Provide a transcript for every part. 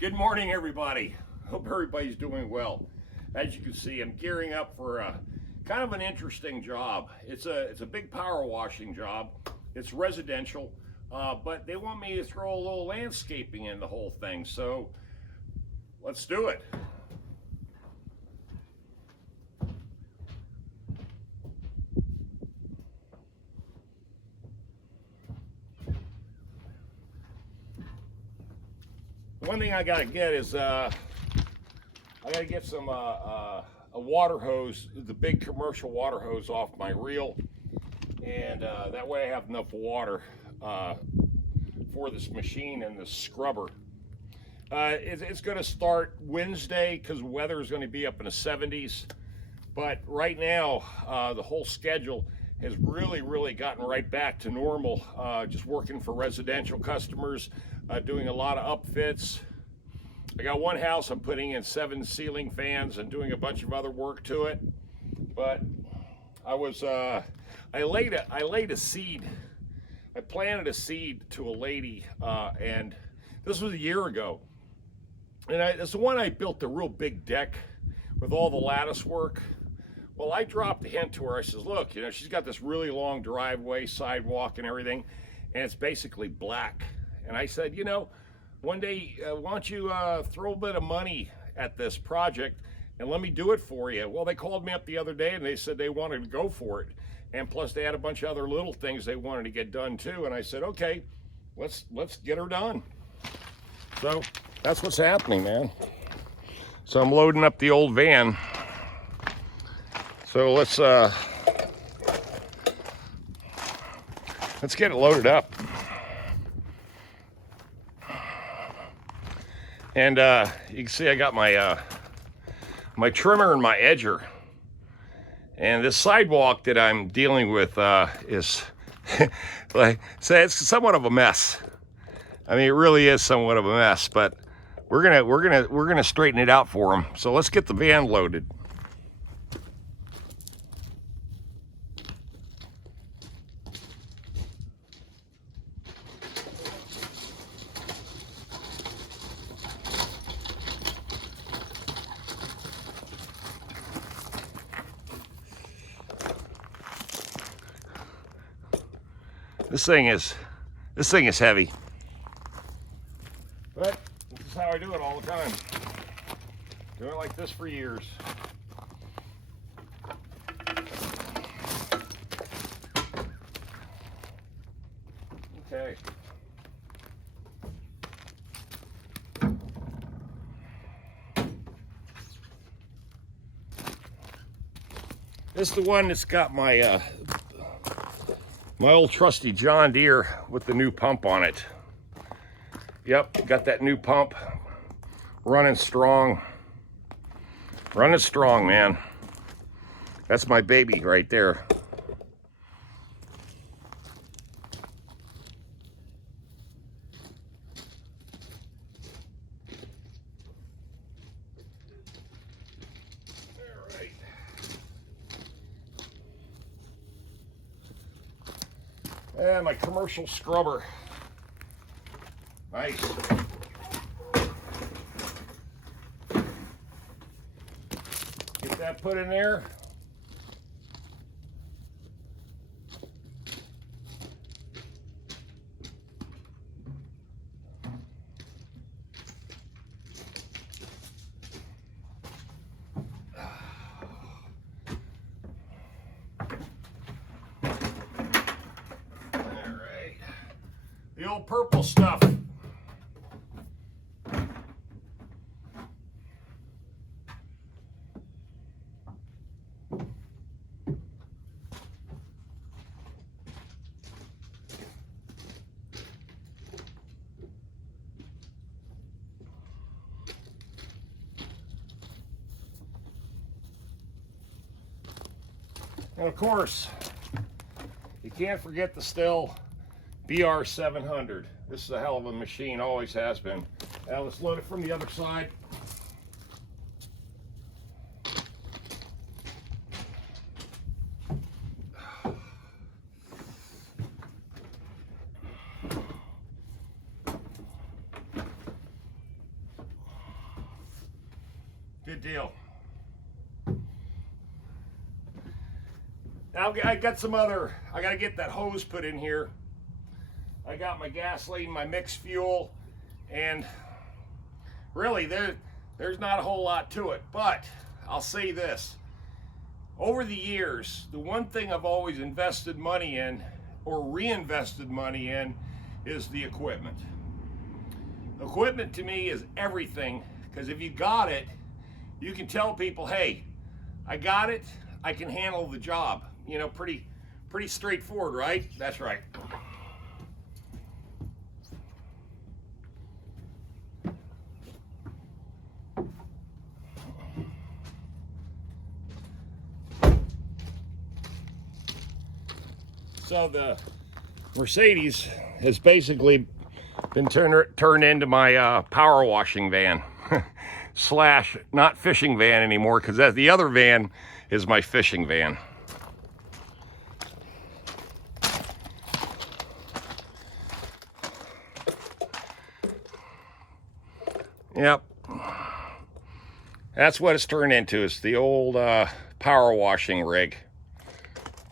Good morning, everybody. Hope everybody's doing well. As you can see, I'm gearing up for kind of an interesting job. It's a big power washing job. It's residential, but they want me to throw a little landscaping in the whole thing. So let's do it. One thing I gotta get is I gotta get some a water hose, the big commercial water hose off my reel, and that way I have enough water for this machine and this scrubber. It's going to start Wednesday because the weather is going to be up in the 70s. But right now, the whole schedule has really gotten right back to normal. Just working for residential customers, doing a lot of upfits. I got one house I'm putting in 7 ceiling fans and doing a bunch of other work to it. But I laid a seed. I planted a seed to a lady, and this was a year ago. And it's the one I built the real big deck with all the lattice work. Well, I dropped a hint to her. I says, look, you know, she's got this really long driveway, sidewalk and everything, and it's basically black. And I said, you know, one day, why don't you throw a bit of money at this project and let me do it for you? Well, they called me up the other day and they said they wanted to go for it. And plus they had a bunch of other little things they wanted to get done too. And I said, okay, let's get her done. So that's what's happening, man. So I'm loading up the old van. So let's get it loaded up. And you can see I got my my trimmer and my edger. And this sidewalk that I'm dealing with is like, say, it's somewhat of a mess. I mean, it really is somewhat of a mess, but we're gonna straighten it out for them. So let's get the van loaded. This thing is heavy. But this is how I do it all the time. Doing it like this for years. Okay. This is the one that's got my my old trusty John Deere with the new pump on it. Yep, got that new pump. Running strong. Running strong, man. That's my baby right there. All right. And my commercial scrubber. Nice. Get that put in there. All right. The old purple stuff. And of course, you can't forget the Stihl BR700. This is a hell of a machine, always has been. Now let's load it from the other side. Good deal. Now I got some other, I got to get that hose put in here. I got my gasoline, my mixed fuel, and really there's not a whole lot to it, but I'll say this. Over the years, the one thing I've always invested money in or reinvested money in is the equipment. Equipment to me is everything, because if you got it, you can tell people, hey, I got it, I can handle the job. You know, pretty straightforward, right? That's right. So the Mercedes has basically been turned into my power washing van slash not fishing van anymore, because the other van is my fishing van. Yep, that's what it's turned into. It's the old power washing rig.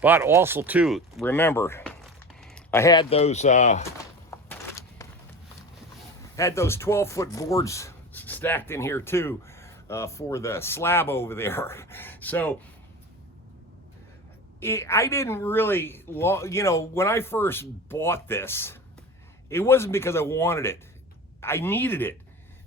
But also too, remember, I had those 12-foot boards stacked in here too for the slab over there. So I didn't really, you know, when I first bought this, it wasn't because I wanted it. I needed it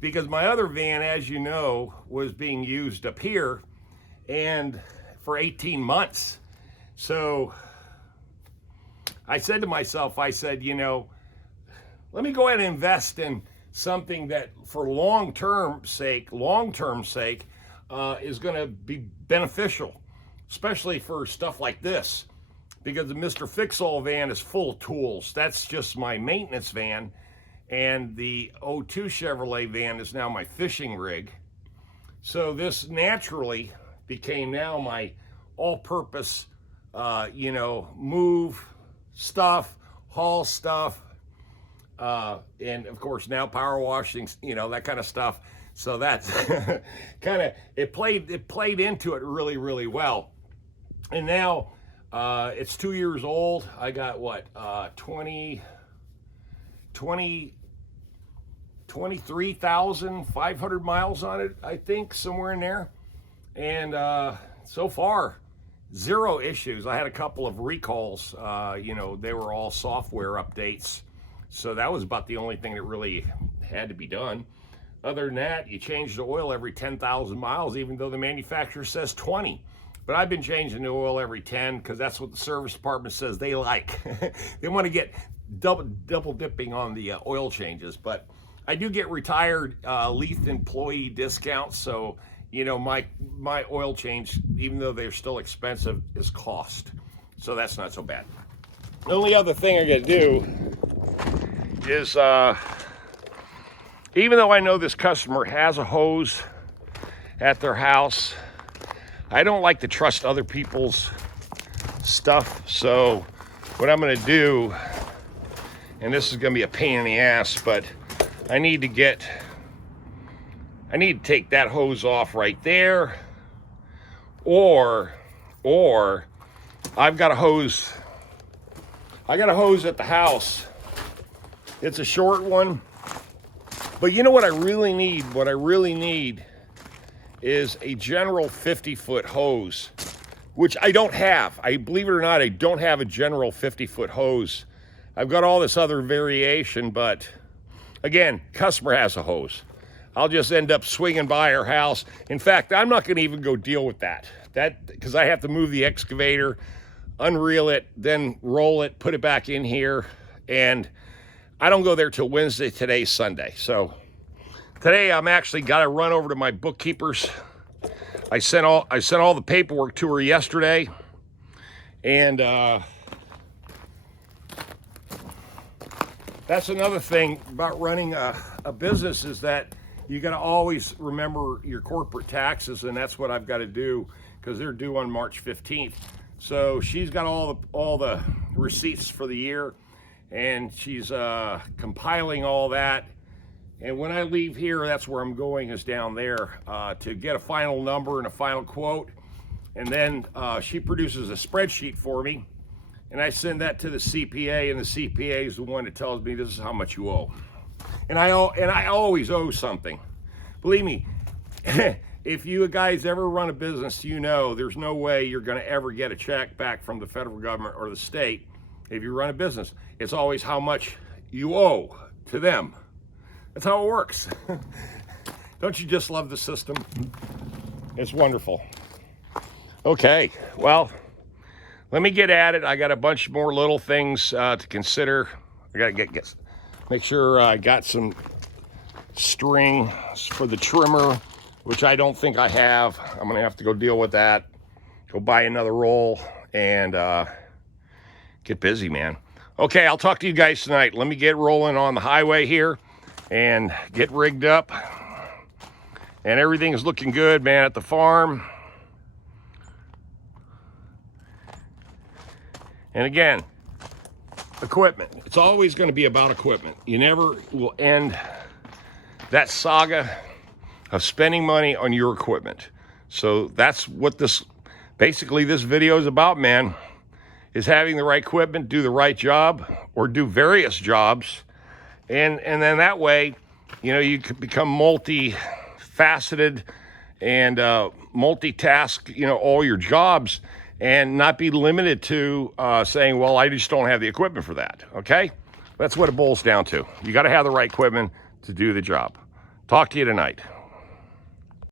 because my other van, as you know, was being used up here and for 18 months. So I said to myself, I said, you know, let me go ahead and invest in something that for long-term sake, is going to be beneficial, especially for stuff like this, because the Mr. Fix-All van is full of tools. That's just my maintenance van, and the '02 Chevrolet van is now my fishing rig. So this naturally became now my all-purpose, you know, move stuff, haul stuff, and of course now power washing, you know, that kind of stuff. So that's kind of, it played into it really, really well. And now it's 2 years old. I got what, 23,500 miles on it, I think, somewhere in there. And so far, zero issues. I had a couple of recalls, you know, they were all software updates. So that was about the only thing that really had to be done. Other than that, you change the oil every 10,000 miles, even though the manufacturer says 20. But I've been changing the oil every 10 because that's what the service department says they like. They want to get double dipping on the oil changes. But I do get retired Leaf employee discounts, so you know, my oil change, even though they're still expensive, is cost. So that's not so bad. The only other thing I gotta do is, even though I know this customer has a hose at their house, I don't like to trust other people's stuff. So what I'm gonna do, and this is gonna be a pain in the ass, but I need to take that hose off right there, or I've got a hose. I got a hose at the house. It's a short one, but you know what I really need? What I really need is a general 50-foot hose, which I don't have. I believe it or not, I don't have a general 50-foot hose. I've got all this other variation, but again, customer has a hose. I'll just end up swinging by her house. In fact, I'm not going to even go deal with that because I have to move the excavator, unreel it, then roll it, put it back in here, and I don't go there till Wednesday. Today's Sunday. So today I'm actually got to run over to my bookkeeper's. I sent all the paperwork to her yesterday, and that's another thing about running a business, is that you got to always remember your corporate taxes, and that's what I've got to do because they're due on March 15th. So she's got all the receipts for the year, and she's compiling all that, And when I leave here, that's where I'm going, is down there to get a final number and a final quote. And then she produces a spreadsheet for me, and I send that to the CPA, and the CPA is the one that tells me this is how much you owe. And I always owe something. Believe me, if you guys ever run a business, you know there's no way you're going to ever get a check back from the federal government or the state. If you run a business, it's always how much you owe to them. That's how it works. Don't you just love the system? It's wonderful. Okay, well, let me get at it. I got a bunch more little things to consider. I got to make sure I got some string for the trimmer, which I don't think I have. I'm going to have to go deal with that. Go buy another roll and get busy, man. Okay, I'll talk to you guys tonight. Let me get rolling on the highway here and get rigged up. And everything is looking good, man, at the farm. And again, equipment. It's always going to be about equipment. You never will end that saga of spending money on your equipment. So that's what basically this video is about, man, is having the right equipment, do the right job, or do various jobs. And then that way, you know, you could become multifaceted and multitask, you know, all your jobs, and not be limited to saying, well, I just don't have the equipment for that, okay? That's what it boils down to. You got to have the right equipment to do the job. Talk to you tonight.